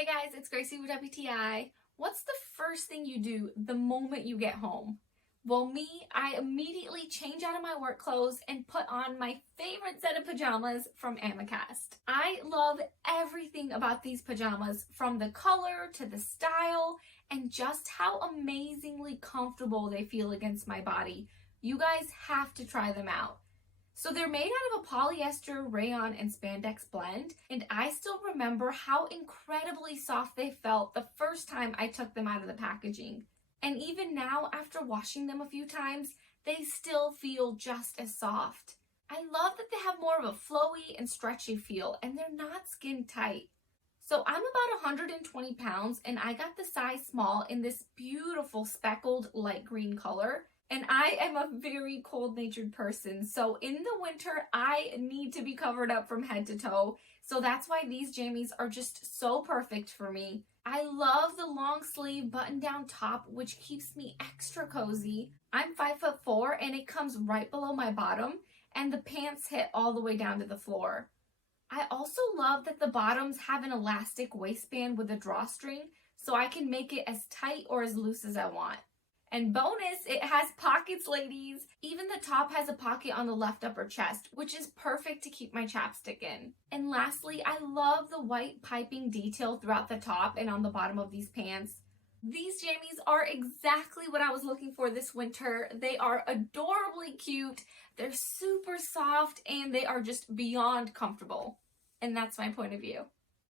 Hey guys, it's Gracie with WTI. What's the first thing you do the moment you get home? Well, me, I immediately change out of my work clothes and put on my favorite set of pajamas from Aamikast. I love everything about these pajamas, from the color to the style and just how amazingly comfortable they feel against my body. You guys have to try them out. So they're made out of a polyester, rayon, and spandex blend, and I still remember how incredibly soft they felt the first time I took them out of the packaging. And even now, after washing them a few times, they still feel just as soft. I love that they have more of a flowy and stretchy feel, and they're not skin tight. So I'm about 120 pounds, and I got the size small in this beautiful speckled light green color. And I am a very cold-natured person, so in the winter, I need to be covered up from head to toe. So that's why these jammies are just so perfect for me. I love the long sleeve button-down top, which keeps me extra cozy. I'm 5'4", and it comes right below my bottom, and the pants hit all the way down to the floor. I also love that the bottoms have an elastic waistband with a drawstring, so I can make it as tight or as loose as I want. And bonus, it has pockets, ladies. Even the top has a pocket on the left upper chest, which is perfect to keep my chapstick in. And lastly, I love the white piping detail throughout the top and on the bottom of these pants. These jammies are exactly what I was looking for this winter. They are adorably cute, they're super soft, and they are just beyond comfortable. And that's my point of view.